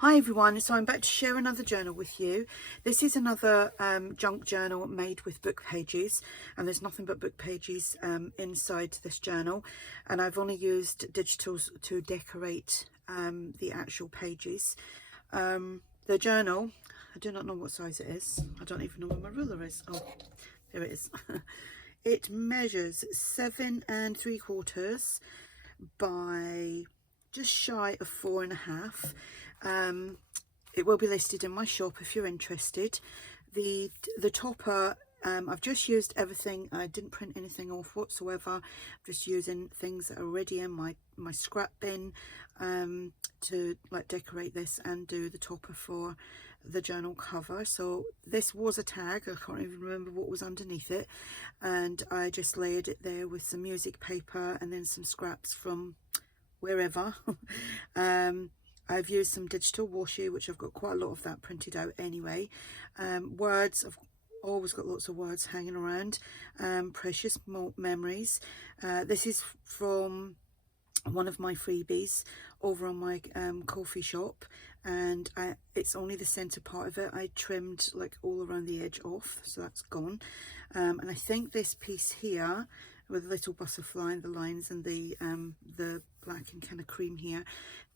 Hi everyone, so I'm back to share another journal with you. This is another junk journal made with book pages, and there's nothing but book pages inside this journal, and I've only used digitals to decorate the actual pages. The journal, I do not know what size it is. I don't even know where my ruler is. Oh, there it is. It measures 7 3/4 by just shy of 4.5. It will be listed in my shop if you're interested. The topper, I've just used everything. I didn't print anything off whatsoever. I'm just using things that are already in my scrap bin to like decorate this and do the topper for the journal cover. So this was a tag, I can't even remember what was underneath it, and I just layered it there with some music paper and then some scraps from wherever. I've used some digital washi, which I've got quite a lot of that printed out anyway. Words, I've always got lots of words hanging around. Precious memories. This is from one of my freebies over on my coffee shop, and it's only the center part of it. I trimmed like all around the edge off, so that's gone. And I think this piece here with a little butterfly and the lines and the black and kind of cream here,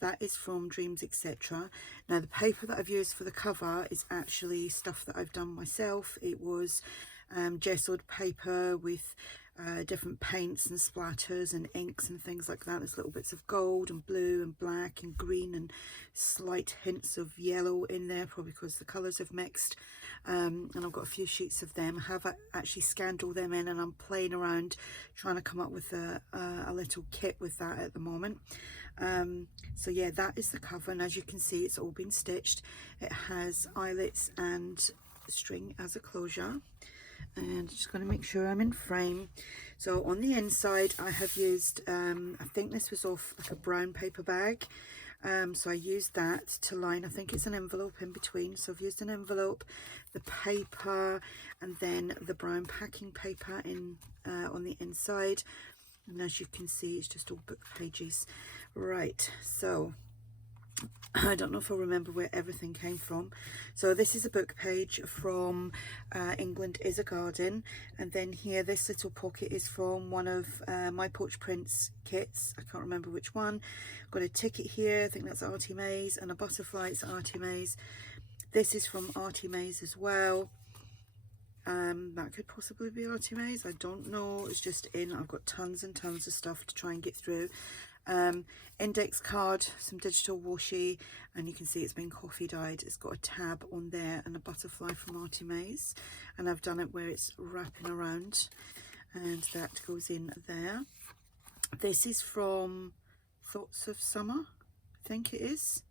that is from Dreams Etc. Now the paper that I've used for the cover is actually stuff that I've done myself. It was gessoed paper with different paints and splatters and inks and things like that. There's little bits of gold and blue and black and green and slight hints of yellow in there, probably because the colours have mixed. And I've got a few sheets of them. I have actually scanned all them in, and I'm playing around trying to come up with a little kit with that at the moment. So yeah, that is the cover, and as you can see, it's all been stitched. It has eyelets and string as a closure, and just going to make sure I'm in frame. So on the inside I have used I think this was off like a brown paper bag, so I used that to line, I think it's an envelope in between, so I've used an envelope, the paper, and then the brown packing paper in on the inside, and as you can see it's just all book pages. Right, so I don't know if I'll remember where everything came from. So this is a book page from England is a Garden, and then here this little pocket is from one of MyPorchPrints kits. I can't remember which one. Got a ticket here, I think that's ARTYmaze, and a butterfly, it's ARTYmaze. This is from ARTYmaze as well. That could possibly be ARTYmaze, I don't know. It's just in, I've got tons and tons of stuff to try and get through. Index card, some digital washi, and you can see it's been coffee dyed. It's got a tab on there and a butterfly from ARTYmaze, and I've done it where it's wrapping around, and that goes in there. This is from Thoughts of Summer, I think it is.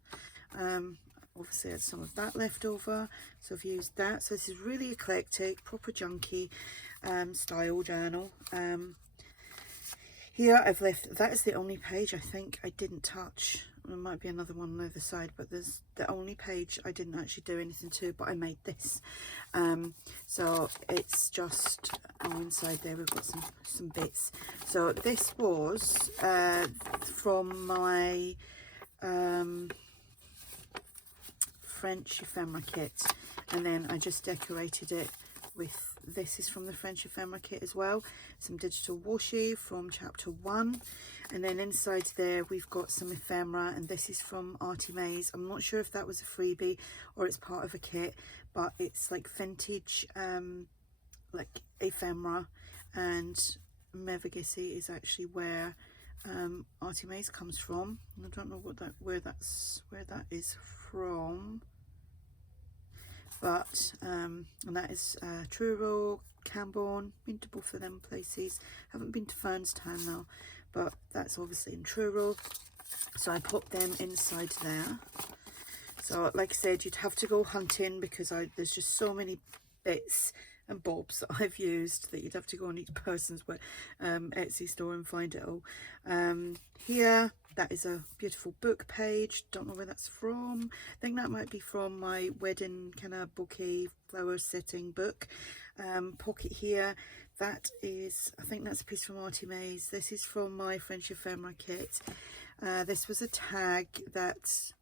Obviously I had some of that left over, so I've used that. So this is really eclectic, proper junky style journal. Here I've left, that is the only page I think I didn't touch. There might be another one on the other side, but there's the only page I didn't actually do anything to, but I made this. So it's just, oh, inside there we've got some bits. So this was from my French ephemera kit, and then I just decorated it with, this is from the French ephemera kit as well, some digital washi from chapter 1, and then inside there we've got some ephemera, and this is from ARTYmaze. I'm not sure if that was a freebie or it's part of a kit, but it's like vintage like ephemera, and Mevagissy is actually where ARTYmaze comes from. I don't know what that where that is from, but and that is Truro, Camborne. Been to both of them places. Haven't been to Fernstown though, but that's obviously in Truro, so I put them inside there. So like I said, you'd have to go hunting because there's just so many bits and bobs that I've used that you'd have to go on each person's Etsy store and find it all. Here, that is a beautiful book page. Don't know where that's from. I think that might be from my wedding kind of bouquet flower setting book. Pocket here, that is, I think that's a piece from ARTYmaze. This is from my French ephemera kit. This was a tag that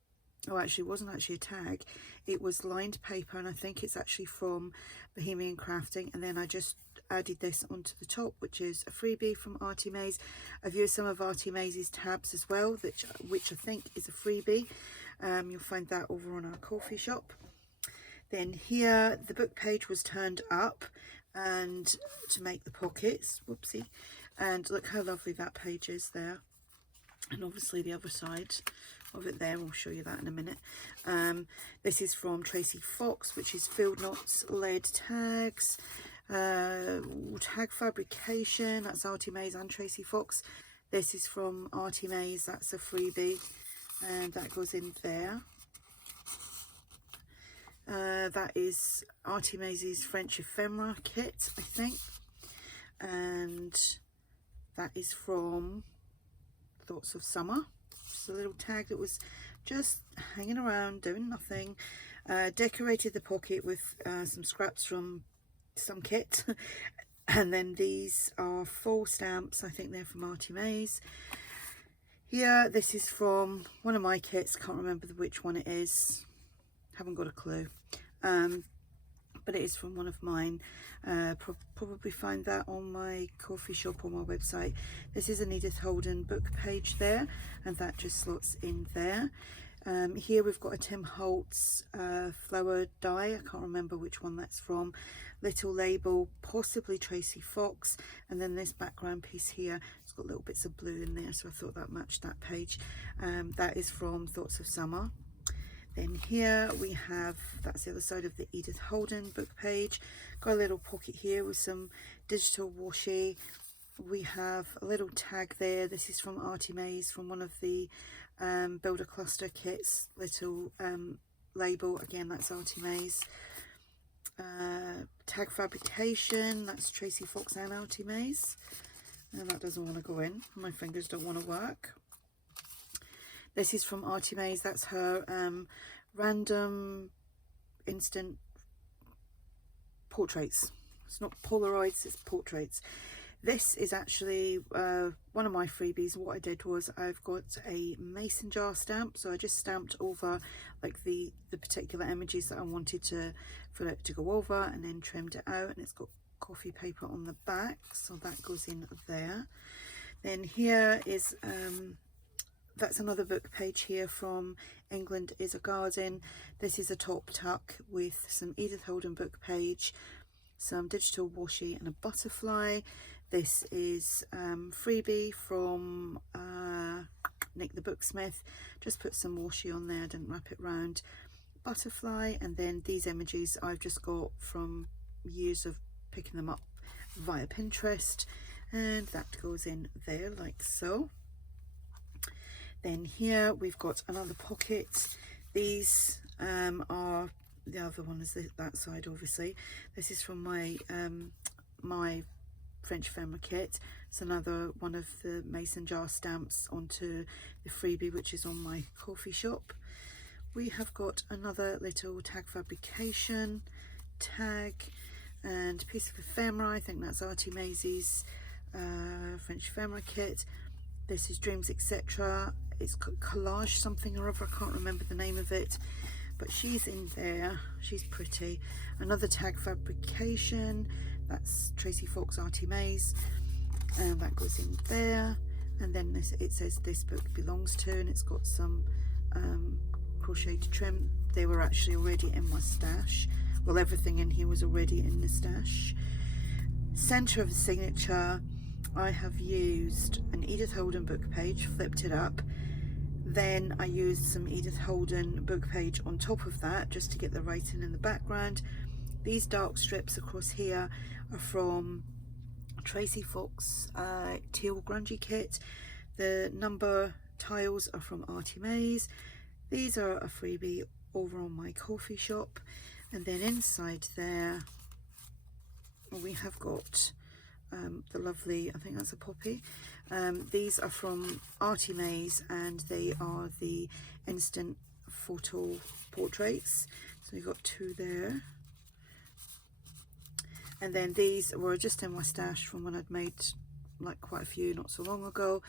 oh, actually, it wasn't actually a tag. It was lined paper, and I think it's actually from Bohemian Crafting. And then I just added this onto the top, which is a freebie from ARTYmaze. I've used some of ARTYmaze's tabs as well, which I think is a freebie. You'll find that over on our coffee shop. Then here, the book page was turned up and to make the pockets, whoopsie. And look how lovely that page is there. And obviously the other side of it there, we'll show you that in a minute. This is from Tracie Fox, which is Field Knots lead tags, tag fabrication, that's ARTYmaze and Tracie Fox. This is from ARTYmaze, that's a freebie, and that goes in there. That is ARTYmaze's French ephemera kit, I think, and that is from Thoughts of Summer. Just a little tag that was just hanging around doing nothing. Decorated the pocket with some scraps from some kit. And then these are full stamps, I think they're from ARTYmaze. Here, this is from one of my kits, can't remember which one it is, haven't got a clue, but it is from one of mine. Probably find that on my coffee shop or my website. This is an Edith Holden book page there, and that just slots in there. Here we've got a Tim Holtz flower die, I can't remember which one that's from. Little label, possibly Tracie Fox, and then this background piece here, it's got little bits of blue in there, so I thought that matched that page. That is from Thoughts of Summer. Then here we have, that's the other side of the Edith Holden book page. Got a little pocket here with some digital washi. We have a little tag there. This is from ARTYmaze, from one of the Builder Cluster kits. Little label, again, that's ARTYmaze. Tag fabrication, that's Tracie Fox and ARTYmaze. And that doesn't want to go in. My fingers don't want to work. This is from ARTYmaze, that's her random instant portraits. It's not Polaroids, it's portraits. This is actually one of my freebies. What I did was I've got a mason jar stamp, so I just stamped over like the particular images that I wanted for it to go over, and then trimmed it out, and it's got coffee paper on the back, so that goes in there. Then here is that's another book page here from England is a Garden. This is a top tuck with some Edith Holden book page, some digital washi and a butterfly. This is freebie from Nick the Booksmith. Just put some washi on there, didn't wrap it round. Butterfly, and then these images I've just got from years of picking them up via Pinterest, and that goes in there like so. Then here we've got another pocket. These are, the other one is that side obviously. This is from my my French ephemera kit. It's another one of the mason jar stamps onto the freebie, which is on my coffee shop. We have got another little tag fabrication tag and piece of ephemera. I think that's ARTYmaze's French ephemera kit. This is Dreams Etc. It's collage something or other, I can't remember the name of it, but she's in there, she's pretty. Another tag fabrication, that's Tracie Fox ARTYmaze, and that goes in there. And then this, it says this book belongs to, and it's got some crocheted trim. They were actually already in my stash. Well, everything in here was already in the stash. Center of the signature, I have used an Edith Holden book page, flipped it up. Then I used some Edith Holden book page on top of that, just to get the writing in the background. These dark strips across here are from Tracie Fox teal grungy kit. The number tiles are from ARTYmaze. These are a freebie over on my coffee shop. And then inside there we have got the lovely, I think that's a poppy. These are from ARTYmaze, and they are the instant photo portraits. So we've got two there. And then these were just in my stash from when I'd made like quite a few not so long ago,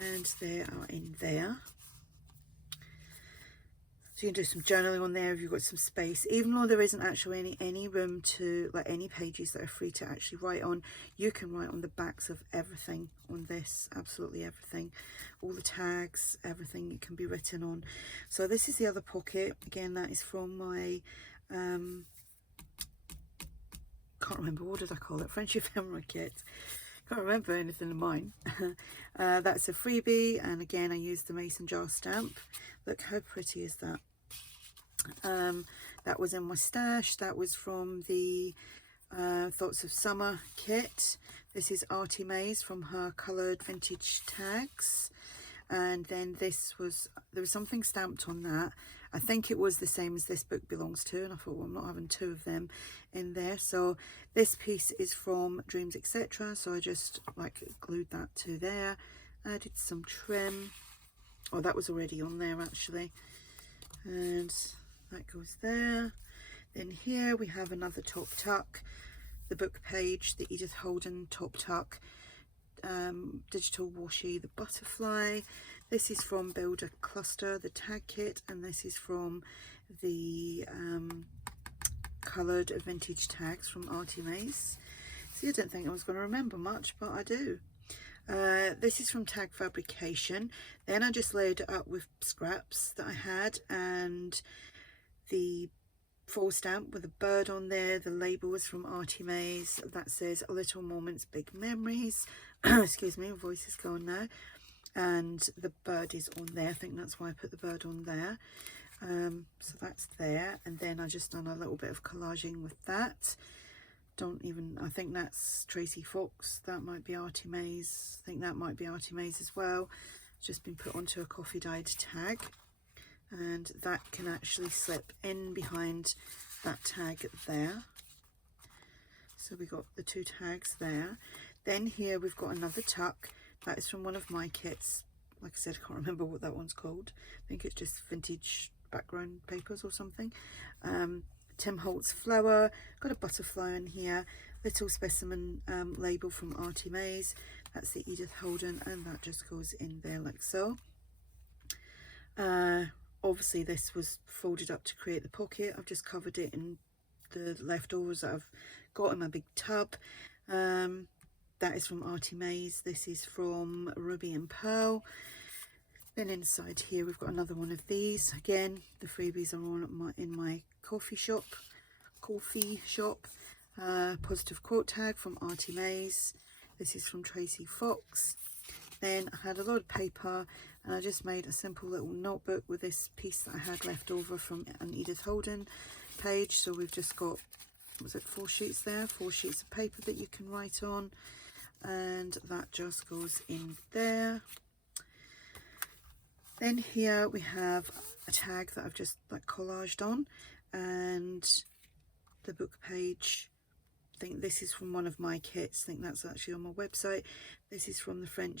and they are in there. So you can do some journaling on there if you've got some space. Even though there isn't actually any room to, like, any pages that are free to actually write on, you can write on the backs of everything on this, absolutely everything. All the tags, everything it can be written on. So this is the other pocket. Again, that is from my, can't remember, what did I call it? French ephemera kit. Can't remember anything of mine. That's a freebie, and again I used the mason jar stamp. Look how pretty is that. That was in my stash. That was from the Thoughts of Summer kit. This is ARTYmaze from her coloured vintage tags. And then this was, there was something stamped on that. I think it was the same as this book belongs to, and I thought, well, I'm not having two of them in there. So this piece is from Dreams Etc. So I just like glued that to there, added some trim. Oh, that was already on there actually, and that goes there. Then here we have another top tuck, the book page, the Edith Holden top tuck, digital washi, the butterfly. This is from Builder Cluster, the tag kit, and this is from the coloured vintage tags from ARTYmaze. See, I didn't think I was going to remember much, but I do. This is from Tag Fabrication. Then I just layered it up with scraps that I had, and the foil stamp with a bird on there. The label is from ARTYmaze that says Little Moments, Big Memories. Excuse me, my voice is gone now. And the bird is on there. I think that's why I put the bird on there. So that's there. And then I just done a little bit of collaging with that. I think that's Tracie Fox. That might be ARTYmaze. I think that might be ARTYmaze as well. It's just been put onto a coffee dyed tag. And that can actually slip in behind that tag there. So we got the two tags there. Then here we've got another tuck. That is from one of my kits. Like I said, I can't remember what that one's called. I think it's just vintage background papers or something. Tim Holtz flower. Got a butterfly in here. Little specimen label from ARTYmaze. That's the Edith Holden, and that just goes in there like so. Obviously this was folded up to create the pocket. I've just covered it in the leftovers that I've got in my big tub. That is from ARTYmaze. This is from Ruby and Pearl. Then inside here we've got another one of these. Again, the freebies are on in my coffee shop. Positive quote tag from ARTYmaze. This is from Tracie Fox. Then I had a lot of paper, and I just made a simple little notebook with this piece that I had left over from an Edith Holden page. So we've just got, was it 4 sheets there? 4 sheets of paper that you can write on, and that just goes in there. Then here we have a tag that I've just like collaged on, and the book page. I think this is from one of my kits. I think that's actually on my website. This is from the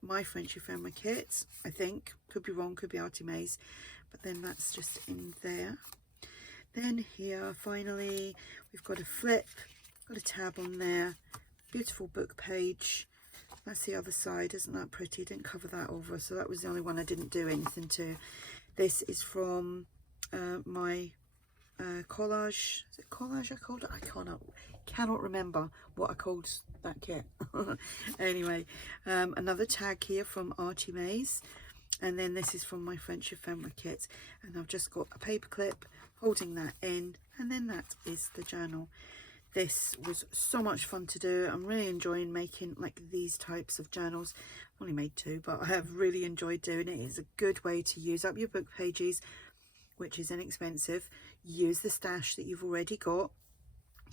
my French ephemera kit. I think, could be wrong, could be ARTYmaze, but then that's just in there. Then here finally we've got a flip, got a tab on there, beautiful book page. That's the other side. Isn't that pretty? Didn't cover that over, so that was the only one I didn't do anything to. This is from my collage. Is it collage I called it? I cannot remember what I called that kit. Anyway, another tag here from ARTYmaze, and then this is from my French ephemera kit, and I've just got a paper clip holding that in, and then that is the journal. This was so much fun to do. I'm really enjoying making like these types of journals. I've only made 2, but I have really enjoyed doing it. It's a good way to use up your book pages, which is inexpensive. Use the stash that you've already got,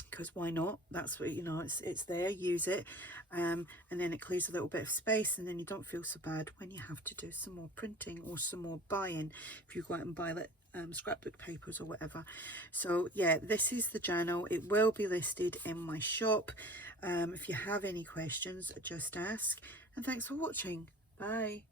because why not? That's what, you know, it's there, use it, and then it clears a little bit of space, and then you don't feel so bad when you have to do some more printing or some more buying if you go out and buy like scrapbook papers or whatever. So yeah, this is the journal. It will be listed in my shop. If you have any questions, just ask, and thanks for watching. Bye.